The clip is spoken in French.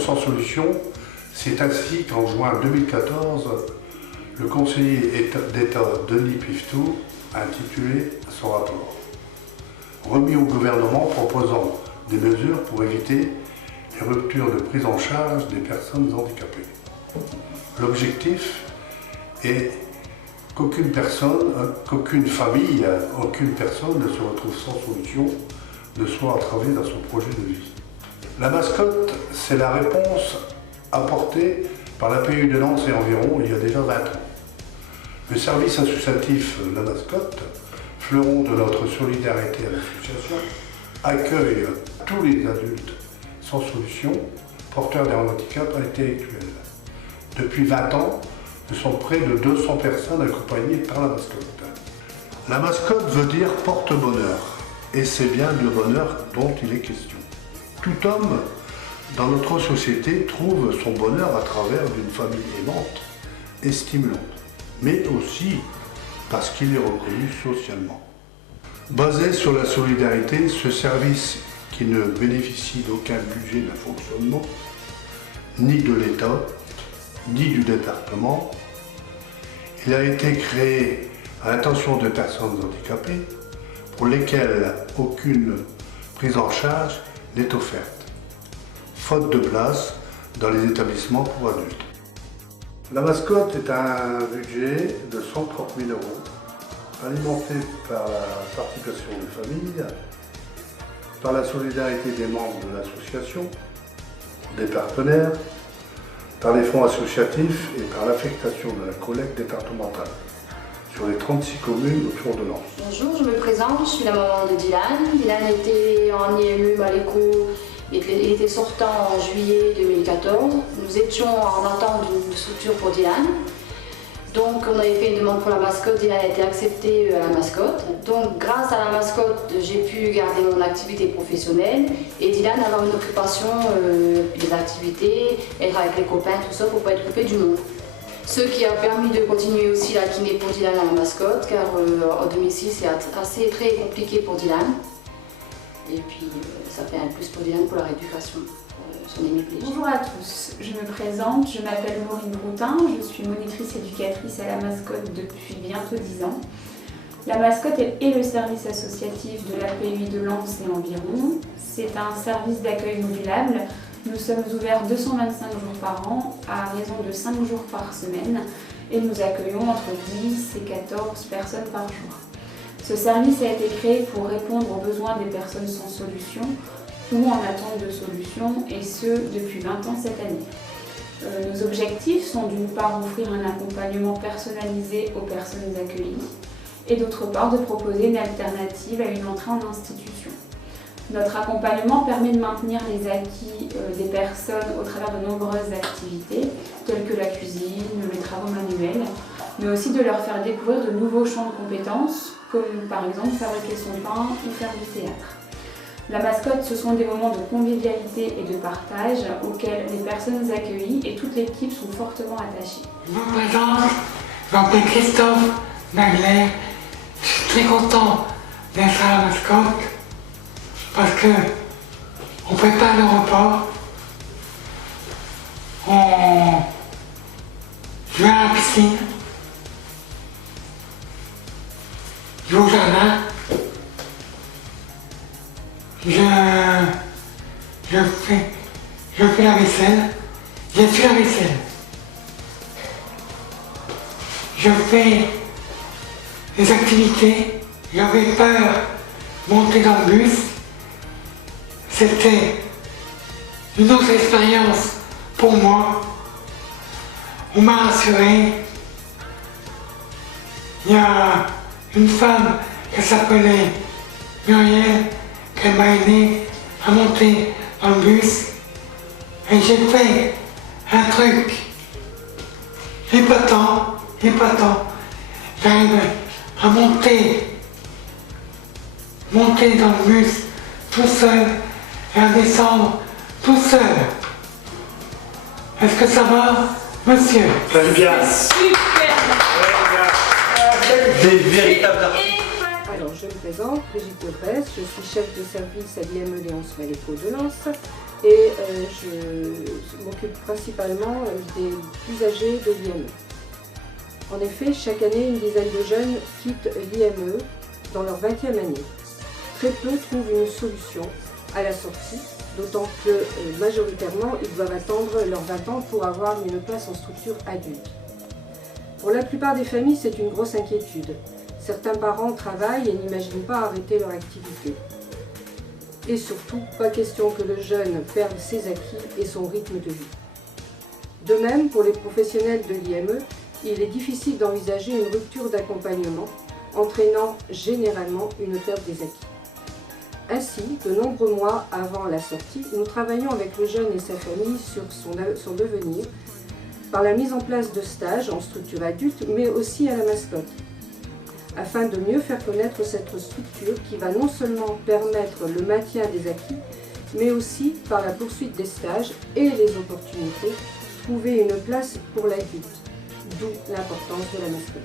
sans solution, c'est ainsi qu'en juin 2014, le conseiller d'État Denis Piveteau a intitulé son rapport, remis au gouvernement proposant des mesures pour éviter les ruptures de prise en charge des personnes handicapées. L'objectif est qu'aucune personne, qu'aucune famille, aucune personne ne se retrouve sans solution, ne soit entravée dans son projet de vie. La mascotte, c'est la réponse apportée par la PU de Lens et environ il y a déjà 20 ans. Le service associatif La Mascotte, fleuron de notre solidarité à l'association, accueille tous les adultes sans solution, porteurs d'un handicap intellectuel. Depuis 20 ans, ce sont près de 200 personnes accompagnées par la mascotte. La mascotte veut dire porte-bonheur, et c'est bien de bonheur dont il est question. Tout homme dans notre société trouve son bonheur à travers une famille aimante et stimulante, mais aussi parce qu'il est reconnu socialement. Basé sur la solidarité, ce service qui ne bénéficie d'aucun budget de fonctionnement, ni de l'État, ni du département, il a été créé à l'intention de personnes handicapées pour lesquelles aucune prise en charge n'est offerte, faute de place dans les établissements pour adultes. La mascotte est un budget de 130 000 €, alimenté par la participation des familles, par la solidarité des membres de l'association, des partenaires, par les fonds associatifs et par l'affectation de la collecte départementale sur les 36 communes autour de Lens. Bonjour, je me présente, je suis la maman de Dylan. Dylan était en IME à l'écho, il était sortant en juillet 2014. Nous étions en attente d'une structure pour Dylan. Donc on avait fait une demande pour la mascotte, Dylan a été accepté à la mascotte. Donc grâce à la mascotte, j'ai pu garder mon activité professionnelle et Dylan avoir une occupation, des activités, être avec les copains, tout ça pour pas être coupé du monde. Ce qui a permis de continuer aussi la kiné pour Dylan à la mascotte, car en 2006 c'est très compliqué pour Dylan. Et puis ça fait un plus pour Dylan pour la rééducation. Bonjour à tous, je me présente, je m'appelle Maureen Broutin, je suis monitrice éducatrice à la mascotte depuis bientôt 10 ans. La mascotte est le service associatif de l'APUI de Lens et environ. C'est un service d'accueil modulable. Nous sommes ouverts 225 jours par an à raison de 5 jours par semaine et nous accueillons entre 10 et 14 personnes par jour. Ce service a été créé pour répondre aux besoins des personnes sans solution ou en attente de solution, et ce depuis 20 ans cette année. Nos objectifs sont d'une part offrir un accompagnement personnalisé aux personnes accueillies et d'autre part de proposer une alternative à une entrée en institution. Notre accompagnement permet de maintenir les acquis des personnes au travers de nombreuses activités telles que la cuisine, les travaux manuels, mais aussi de leur faire découvrir de nouveaux champs de compétences comme par exemple fabriquer son pain ou faire du théâtre. La mascotte, ce sont des moments de convivialité et de partage auxquels les personnes accueillies et toute l'équipe sont fortement attachées. Je me présente, je m'appelle Christophe Nagler. Je suis très content d'être à la mascotte parce que on prépare le repas, je vais à la piscine, je vais au jardin. Je fais la vaisselle, j'ai fait la vaisselle. Je fais des activités, j'avais peur de monter dans le bus. C'était une autre expérience pour moi. On m'a rassuré. Il y a une femme qui s'appelait Muriel, qu'elle m'a aidé à monter dans le bus et j'ai fait un truc épatant. J'arrive à monter dans le bus tout seul et à descendre tout seul. Est-ce que ça va, monsieur? Très bien. Super. Des véritables artistes. Alors, je me présente, Brigitte Debresse, je suis chef de service à l'IME Léonce Maléco de Lens. et je m'occupe principalement des plus âgés de l'IME. En effet, chaque année, une dizaine de jeunes quittent l'IME dans leur 20e année. Très peu trouvent une solution à la sortie, d'autant que majoritairement, ils doivent attendre leurs 20 ans pour avoir une place en structure adulte. Pour la plupart des familles, c'est une grosse inquiétude. Certains parents travaillent et n'imaginent pas arrêter leur activité. Et surtout, pas question que le jeune perde ses acquis et son rythme de vie. De même, pour les professionnels de l'IME, il est difficile d'envisager une rupture d'accompagnement, entraînant généralement une perte des acquis. Ainsi, de nombreux mois avant la sortie, nous travaillons avec le jeune et sa famille sur son devenir, par la mise en place de stages en structure adulte, mais aussi à la mascotte, afin de mieux faire connaître cette structure qui va non seulement permettre le maintien des acquis, mais aussi, par la poursuite des stages et les opportunités, trouver une place pour l'adulte, d'où l'importance de la mascotte.